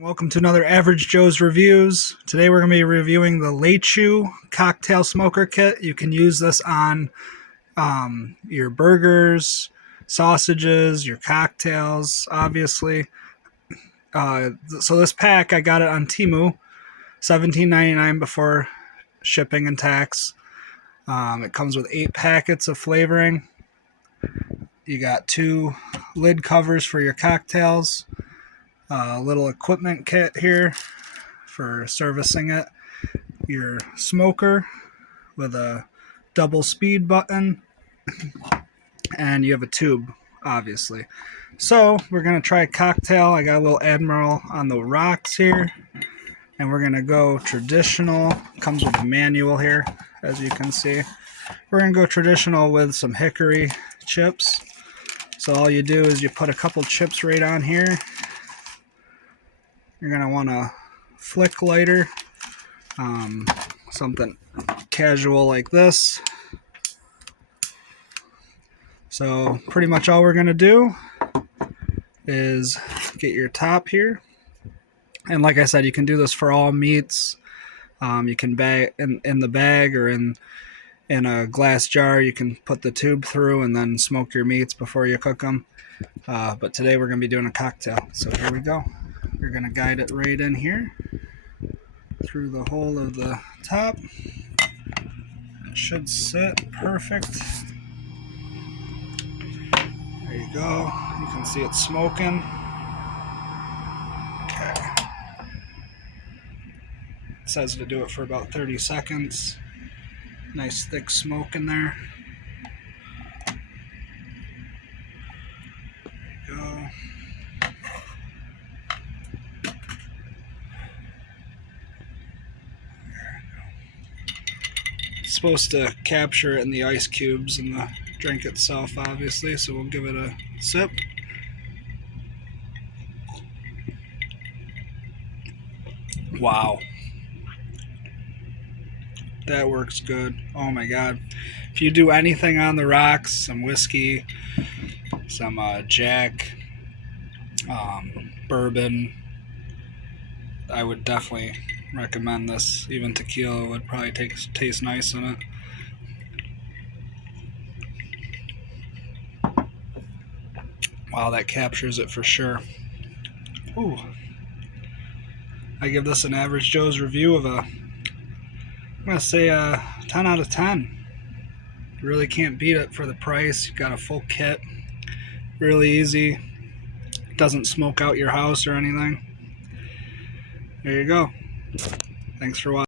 Welcome to another Average Joe's Reviews. Today we're going to be reviewing the LAICHU Cocktail Smoker Kit. You can use this on your burgers, sausages, your cocktails, obviously. So this pack, I got it on Temu, $17.99 before shipping and tax. It comes with 8 packets of flavoring. You got 2 lid covers for your cocktails. A little equipment kit here for servicing it. Your smoker with a double speed button. And you have a tube, obviously. So we're going to try Coctail. I got a little Admiral on the rocks here. And we're going to go traditional. Comes with a manual here, as you can see. We're going to go traditional with some hickory chips. So all you do is you put a couple chips right on here. You're going to want a flick lighter, something casual like this. So pretty much all we're going to do is get your top here. And like I said, you can do this for all meats. You can bag in the bag or in a glass jar. You can put the tube through and then smoke your meats before you cook them. But today we're going to be doing a cocktail. So here we go. We're going to guide it right in here through the hole of the top. It should sit perfect. There you go. You can see it smoking. Okay. It says to do it for about 30 seconds. Nice thick smoke in there. There you go. It's supposed to capture it in the ice cubes and the drink itself, obviously, so we'll give it a sip. Wow. That works good. Oh my god. If you do anything on the rocks, some whiskey, some Jack, bourbon, I would definitely recommend this. Even tequila would probably taste nice in it. Wow, that captures it for sure. Ooh. I give this an Average Joe's review of I'm going to say a 10 out of 10. You really can't beat it for the price. You got a full kit. Really easy. It doesn't smoke out your house or anything. There you go. Thanks for watching.